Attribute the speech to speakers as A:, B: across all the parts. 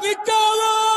A: બાજી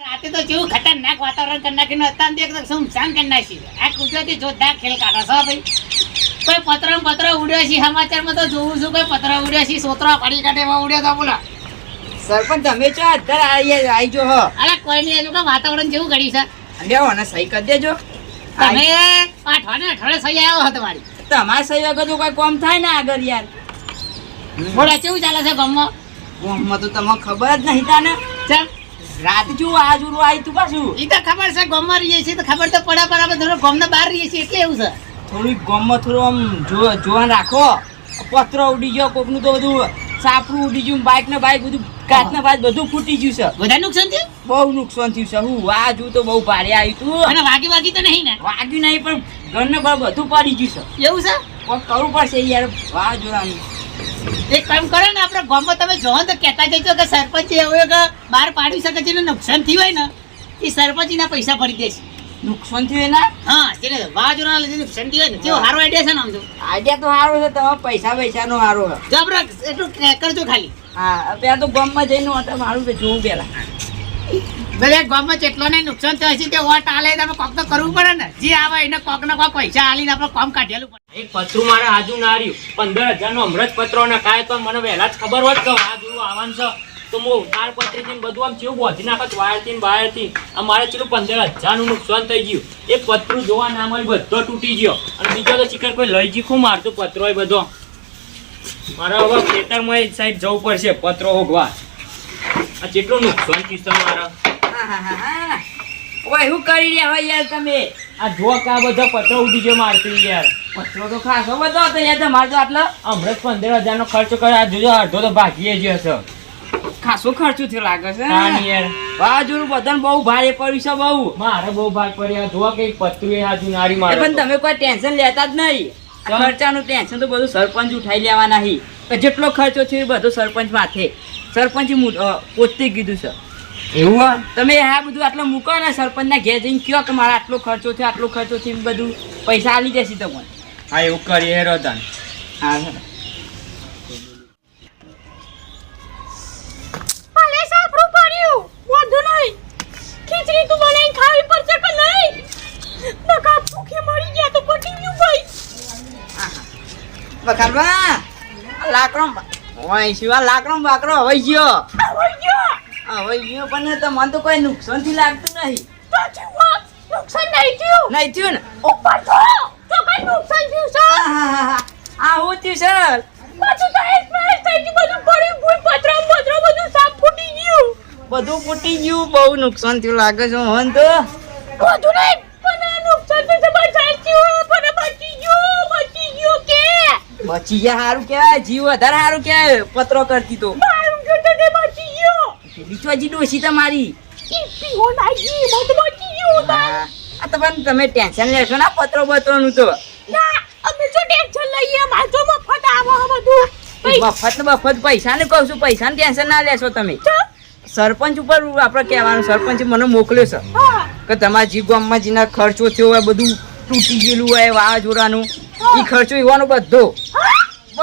B: રાતે તો
C: જેવું ખતરનાક વાતાવરણ કરી નાખ્યું ને અત્યારે એકદમ સુમસાન કરી નાખી. આ કુદરતી જોરદાર ખેલ કાઢો છો ભાઈ. કોઈ પત્ર પત્ર ઉડ્યો છે સમાચારમાં તો જોઉં છું કોઈ પત્ર ઉડ્યો છે સોતરા પાડી કાઢે એવા ઉડ્યો તો બોલો.
D: સરપંચ તમે ચો અત્યારે આવી આવી જો હો.
C: અરે કોઈ નહીં હજુ કાં વાતાવરણ જેવું ઘડી છે.
D: લેવો ને સહી કરી દેજો.
C: તમે અઠવાડિયે અઠવાડિયે સહી આવ્યો હતો તમારી.
D: તમારે સહી વગર કોઈ કોમ થાય ને આગળ યાર.
C: બોલો કેવું ચાલે છે ગામમાં?
D: ગામમાં તો તમને ખબર જ નહીં તાને.
C: ચાલ
D: રાત જો આ ઉરું આવી તું પાછું.
C: ઈ તો ખબર છે ગામમાં રહીએ છીએ તો ખબર તો પડે બરાબર આપણે થોડું ગામના બહાર રહીએ છીએ એટલે એવું છે.
D: થોડું ગામમાં થોડું આમ જો જોવાનું રાખો. પત્ર ઉડી ગયો કોકનું તો બધું સાપડું ઉડી ગયું બાઇક ને બાઇક બધું કાચ ને બાઇક બધું ફૂટી ગયું છે.
C: બધા નુકસાન થયું?
D: બહુ નુકસાન થયું છે. હું આ જો તો બહુ ભારે આવ્યું તું
C: અને વાગી વાગી તો નહીં ને?
D: વાગ્યું નહીં પણ ઘરને બધું પડી ગયું છે.
C: એવું છે?
D: કરવું પડશે યાર. વાહ જોવાનું.
C: એક કામ કરો ને આપણે ગામમાં તમે જોવો તો કહેતા જજો કે સરપંચ એવું કે બહાર પાડી શકે છે નુકસાન થયું હોય ને એ સરપંચના પૈસા ભરી દેશે.
D: નુકસાન થયું એના?
C: હા જેને વાજોના લીધે નુકસાન થયું હોય ને કેવો સારો આઈડિયા છે ને આમ તો.
D: આઈડિયા તો સારો છે તમારે પૈસા પૈસા નો સારો
C: જો આપણે એટલું ટ્રેક કરજો ખાલી.
D: હા પેલા તો ગામમાં જઈને મારું જોવું પેલા.
C: ભલે ગામમાં નુકસાન થયું છે, તે તો કરવું પડે ને. જે આવે એને કોક ને કોક પૈસા આલીને આપણે કામ કાઢેલું પડે.
E: મારે હાજુ ના રહ્યું પંદર હજાર નો અમૃત પત્રો કાંઈ તો મને વહેલા જ ખબર હોત તો હું તાર પત્રી થી બધું આમ જેવું બોધી નાખત વાયરથી વાયરથી અમારે ચેલું પંદર હજારનું નુકસાન થઈ ગયું. એક પતરું જોવા ના મળી બધો તૂટી ગયો. અને બીજો તો ચિકન કોઈ લઈ ગયું. મારતું પત્રો બધો? મારે હવે ખેતરમાં સાહેબ જવું પડશે, પત્રો હોગવા આ કેટલું નુકસાન થયું છે મારા
D: ઓય શું કરી રહ્યા હોય યાર તમે?
E: આ જો કે આ બધા પત્રો ઉડી ગયો મારતી યાર.
D: પત્રો તો ખાસો બધો હતો યાર તમારે તો આટલો
E: હમણાં પંદર હજાર નો ખર્ચો કર્યો આ જોજો અડધો તો ભાગીએ જ હશે.
D: ખાસો ખર્ચો થયો લાગે છે.
E: યાર.
D: વાજોરું બધાને બહુ ભારે પડ્યું છે બહુ.
E: મારે બહુ ભાગ પડ્યા. જોવા કઈ પત્રું એ આજુ નારી મારે
D: પણ તમે કોઈ ટેન્શન લેતા જ નહીં? ખર્ચાનું ટેન્શન તો બધું સરપંચ ઉઠાઈ લેવાના નહીં જેટલો ખર્ચો છે એ બધો સરપંચ માથે. સરપંચ પોતે કીધું છે.
E: એવું હા
D: તમે આ બધું આટલો મૂકો ને સરપંચના ઘેર જઈને કયો કે મારા આટલો ખર્ચો છે આટલો ખર્ચો છે બધું પૈસા આલી જશે તમને.
E: હા એવું કરીએ હેરો
D: હા
B: ભલે પડ્યું. વાંધો નહીં. ખીચડી તું બનાવીને ખાવી પડશે કે નહીં? નકા ભૂખે મરી ગયા તો પટી ગયું ભાઈ.
D: બખાડવા લાકડો ઓય શિવા લાકડો બાકડો હવાઈ ગયો
B: આવી ગયો
D: પણ તો મને તો કોઈ નુકસાનથી લાગતું નહીં.
B: નુકસાન નહીં થયું?
D: નહીં થયું ને?
B: ઉપર તો તો કઈ નુકસાન થયું છે?
D: આ હું થયું સર
B: પાછું તો એક મેચ થઈ ગયું બધું પડ્યું ભૂલ પતરા પતરા બધું સાફ ફૂટી ગયું.
D: બધું ફૂટી ગયું બહુ નુકસાન થયું લાગે છે મને તો.
B: બધું નહીં પણ આ નુકસાન તો જબર થયું પણ બચી ગયું બચી ગયું કે
D: બચી ગયા સારું કહેવાય જીવ વધારે સારું કહેવાય પત્રો કરતી તો. બીચવાજી ડોસી તમારી. આ તમને તમે ટેન્શન લેશો ના પત્રો બતરોનું તો.
B: ના ટેન્શન મફત
D: મફત પૈસા ને કહું છું પૈસા ટેન્શન ના લેશો તમે. સરપંચ ઉપર આપણે કહેવાનું સરપંચ મને મોકલ્યો છે. કે તમારા જી ગામમાં જેના ખર્ચો થયો હોય બધું તૂટી ગયેલું હોય વાવાઝોડાનું એ ખર્ચો એવાનો બધો.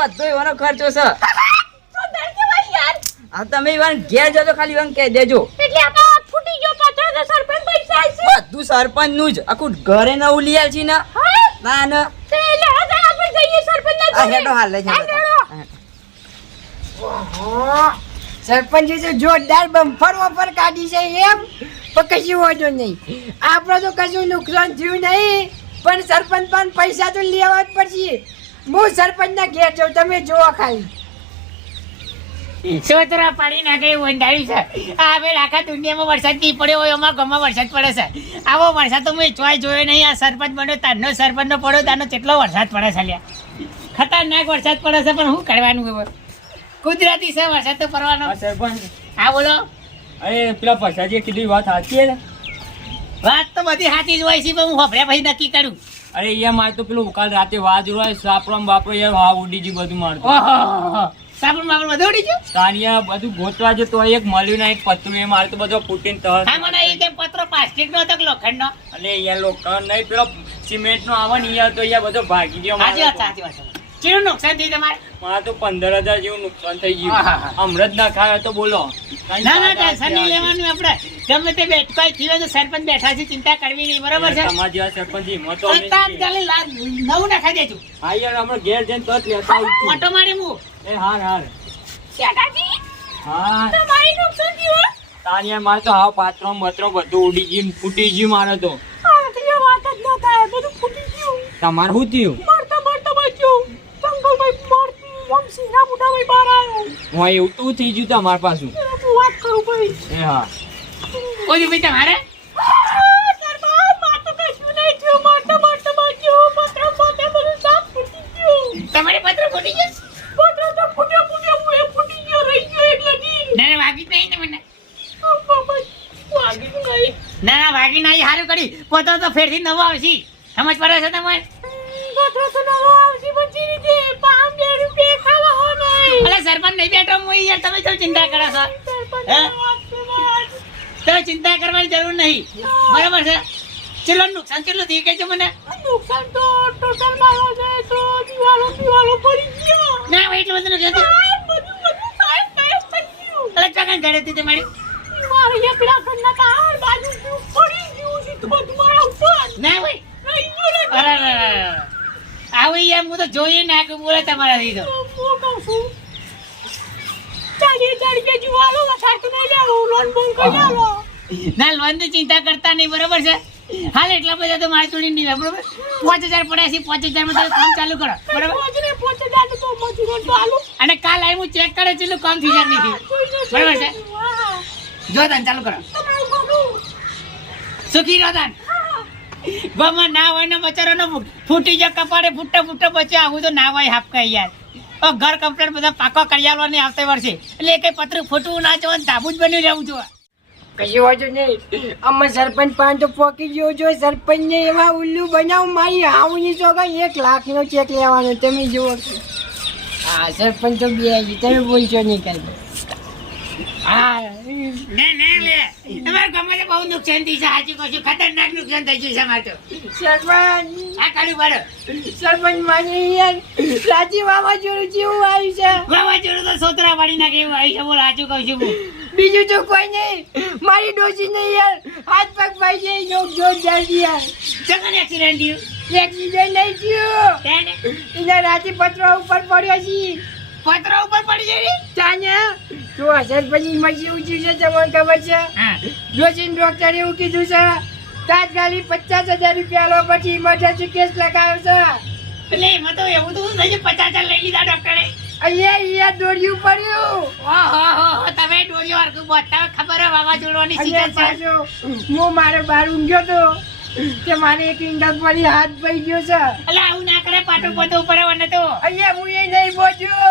D: બધો એવાનો ખર્ચો છે. હા તમે ઈવાન ઘેર જજો ખાલી એવાને કહી દેજો.
B: એટલે આ ફૂટી ગયો પાછો તો સરપંચ પૈસા આવશે
D: બધું સરપંચનું જ. આખું ઘરે નવું લઈ આલ છે ને ના ના.
B: તે એટલે હવે આપણે જઈએ સરપંચ
D: આ હેડો હાલ લઈ જાવ
A: ઓહો. સરપંચે તો જોરદાર બમ્ફર ઓફર કાઢી છે એમ? પણ કશું વાંધો નહીં. આપણે તો કશું નુકસાન થયું નહીં. પણ સરપંચ પણ પૈસા તો લેવા જ પડશે. હું સરપંચના ઘેર જાઉં તમે જોવો ખાલી.
C: સોતરા પાડી નાખે એવું છે. આ હવે આખા દુનિયામાં વરસાદ નહીં પડ્યો હોય અમારા ગામમાં વરસાદ પડે છે. આવો વરસાદ તો મેં ચોય જોયો નહીં આ સરપંચ બન્યો તારનો સરપંચનો પડ્યો તારનો કેટલો વરસાદ પડે છે લ્યા. ખતરનાક વરસાદ પડે છે પણ શું કરવાનું હવે? કુદરતી છે વરસાદ તો પડવાનો.
E: આ સરપંચ.
C: હા બોલો.
E: અરે પેલા પૈસાજીએ કીધું વાત સાચી
C: વાત તો બધી સાચી જ હોય છે પણ હું હોભળ્યા પછી નક્કી કરું.
E: અરે યાર મારે તો પેલું કાલ રાતે વાજ રોય સાપરો બાપરો યાર હા ઉડી ગયું બધું મારું
C: ઓહો બાપરો બધું ઉડી ગયું?
E: તાનિયા બધું ગોતવા જતો તો એક મળ્યું ના એક પતરું એ મારે તો બધો ફૂટીને તળ
C: હા મને એ કે પતરો પ્લાસ્ટિક નો હતો લોખંડ નો
E: અરે યાર લોખંડ નહીં પેલો સિમેન્ટ નો આવે ને અહીંયા તો અહીંયા બધો ભાગી ગયો
C: સાચી વાત સાચી વાત. ચેવું નુકસાન થયું તમારે?
E: મારે તો પંદર હજાર જેવું નુકસાન થઈ ગયું.
C: હમણાં
E: અમૃત ના ખાય તો બોલો.
C: ના ના ટેન્શન નહીં લેવાનું આપણે. ગમે તે બેઠકાઈ થયું તો સરપંચ બેઠા છે ચિંતા કરવી નહીં બરોબર છે?
E: તમારા જેવા સરપંચ હિંમત તો અમે
C: નવું નાખાઈ દેજો.
E: હા યાર હમણાં ઘેર જઈને તો લેતા આવું.
C: ઓટો મારી હું
E: એ હાર હાર.
B: શેઠાજી
E: હા.
B: તમારી નુકસાન થયું
E: તાનિયા મારે તો હાવ પાત્રો મત્રો બધું ઉડી ગયું ફૂટી ગયું મારે તો.
B: આ વાત જ ન થાય બધું ફૂટી ગયું.
E: તમારે શું થયું
B: મરતા મરતા બચ્યું જંગલભાઈ મર વંશીના મોટાભાઈ બહાર આવ્યો
E: હું એવું તો થઈ ગયું તમારા પાછું.
B: વાત કરું ભાઈ.
E: એ હા.
C: ઓય ભાઈ તમારે? તમારે પત્ર ફૂટી ગયો? ના ના વાગી નહીં ને મને. ના ના વાગી નહીં સારું કરી. પોતો તો ફેરથી નવો આવશે. સમજ પડે છે તમારે? અલે સરપંચ નહીં બેઠો હું યાર તમે શું ચિંતા કરો છો? તમે ચિંતા કરવાની જરૂર નહીં. બરાબર છે? ચલો નુકસાન કેટલું થઈ ગયું છે મને
B: નુકસાન તો ટોટલ મારો છે તો દિવાલો દિવાલો પડી ગયો.
C: ના ભાઈ એટલું બધું નુકસાન અલે ચોકન ઘરે હતી તમારી.
B: મારે એકલા ઘરના તાર બાજુ પડી ગયું છે? તો બધું મારા ઉપર.
C: ના ભાઈ. અરે અરે, અરે, અરે. હું તો જોઈએ ના કે બોલે તમારા તો
B: હું કહું છું લેવું લોન
C: ના ચિંતા કરતા નહીં બરોબર છે? હાલ એટલા બધા તો મારે જોડી નહીં બરોબર? પાંચ હજાર પડ્યા છે પાંચ હજારમાં માં કામ ચાલુ કરો બરોબર?
B: ને હજાર
C: અને કાલ આવી હું ચેક કરે છેલ્લું કામ થઈ જાય નહીં. બરોબર છે? જો તાન ચાલુ કરો. સુખી તાન. ગોમાં ના હોય ને બચારો ફૂટી જાય કપાળે ફૂટે ફૂટે બચ્યા આવું તો ના હોય હાપકા યાર. ઘર કમ્પ્લેટ બધા પાકો કરિયાલો નહીં આવતા વર્ષે. એટલે કઈ પત્ર ફૂટવું ના જોવાનું ધાબુ જ બની રહેવું જોઈએ
A: કશું વાંચો નહીં. અમે સરપંચ પાંચ તો પોકી ગયો છો સરપંચ ને એવા ઉલ્લુ બનાવ મારી હાવની ચોગા એક લાખ નો ચેક લેવાનો તમે જુઓ. હા સરપંચ તો બે તમે બોલશો નહીં કરી હા
C: ના ના લે. તમારા ગામમાં બહુ નુકસાન થઈ છે. સાચું કહું છું ખતરનાક નુકસાન થઈ ગયું છે અમારે તો
A: સરપંચ
C: આ કાઢું બારો
A: સરપંચ માની રાજી વાવાઝોડું જેવું આવ્યું છે.
C: વાવાઝોડું તો સોતરા પાડી નાખે એવું આવી છે બોલ સાચું કહું છું
A: બીજું તો કોઈ નહીં. મારી ડોસી નહીં યાર. હાથ પગ ભાઈ છે યોગ જોર જાય યાર.
C: ચકન એક્સિડન્ટ થયું.
A: એક્સિડન્ટ નહીં થયું. એના રાતી પત્રો ઉપર પડ્યો છે
C: પતરા ઉપર પડી જાય
A: ચાને તું અસર પછી મજી ઉઠી છે તમને ખબર છે? જોશી ડોક્ટરે એવું કીધું છે તાત્કાલિક પચાસ હજાર રૂપિયા લો પછી ઇમરજન્સી કેસ લગાવ્યો છે.
C: એટલે એમાં તો એવું તો શું થયું પચાસ હજાર લઈ લીધા ડોક્ટરે
A: અહીંયા અહીંયા દોડ્યું પડ્યું.
C: ઓહો તમે દોડ્યો હરખું બોતા ખબર હોય
A: વાવાઝોડાની
C: સીઝન છે.
A: હું મારે બહાર ઊંઘ્યો તો કે મારે એક ઇન્ડસ પડી હાથ પડી ગયો છે.
C: એટલે આવું ના કરે પાટો પોતો પડે મને તો.
A: અહીંયા હું એ નહીં બોલ્યું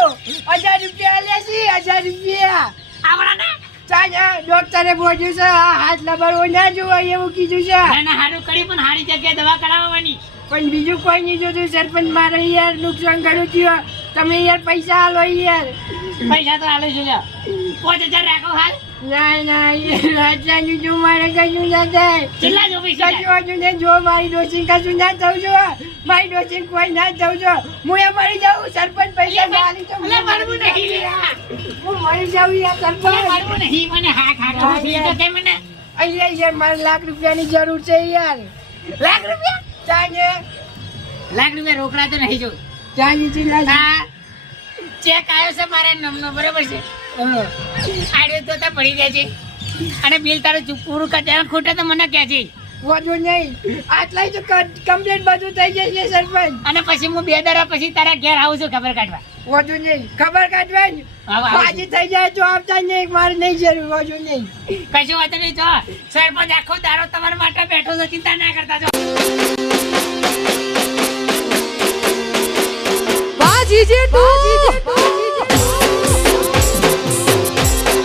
A: હજાર રૂપિયા લે છે હજાર રૂપિયા.
C: આવડા ના
A: ડોક્ટરે બોલ્યું છે હાથ લબાડવો ના જોવાય એવું કીધું છે.
C: ના ના કરી પણ હારી જગ્યાએ દવા કરાવવાની.
A: પણ બીજું કોઈ નહીં જોતું સરપંચ મારે યાર નુકસાન ઘણું થયું. તમે યાર પૈસા હાલો યાર.
C: પૈસા તો હાલો છે. પાંચ હજાર રાખો હાલ.
A: ના ના રાજાનું જો મારે કશું ના થાય.
C: કેટલા જો પૈસા
A: જો મારી ડોસી કશું ના થવું જો મારી ડોસી કોઈ ના જાઉં જો. હું એ મરી જાઉં સરપંચ પૈસા આલી તો
C: મને મળવું નહીં.
A: હું મરી જાઉં યાર સરપંચ.
C: મળવું નહીં મને હા કરું તો તે મને
A: અહીંયા યાર મારે લાખ રૂપિયાની જરૂર છે યાર.
C: લાખ રૂપિયા?
A: ચાલે
C: લાખ રૂપિયા રોકડા તો નહીં જો.
A: ચાલી
C: હા. ચેક આવ્યો છે મારા નામનો બરાબર છે. આડ્યો તો પડી ગયા છે. અને બિલ તારું પૂરું કરતા ખોટે તો મને કહે છે.
A: વધુ નહીં. આટલા તો કમ્પ્લીટ બધું થઈ જશે સરપંચ.
C: અને પછી હું બે દાડા પછી તારા ઘેર આવું છું ખબર કાઢવા.
A: વધુ નહીં. ખબર
C: કાઢવા
A: બાજી થઈ જાય તો આવતા નહીં મારે નહીં જરૂર વધુ નહીં.
C: કશું વાત નહીં જો. સરપંચ આખો દારો તમારા માટે બેઠો છે ચિંતા ના કરતા જો.
B: વાહ જીજે તું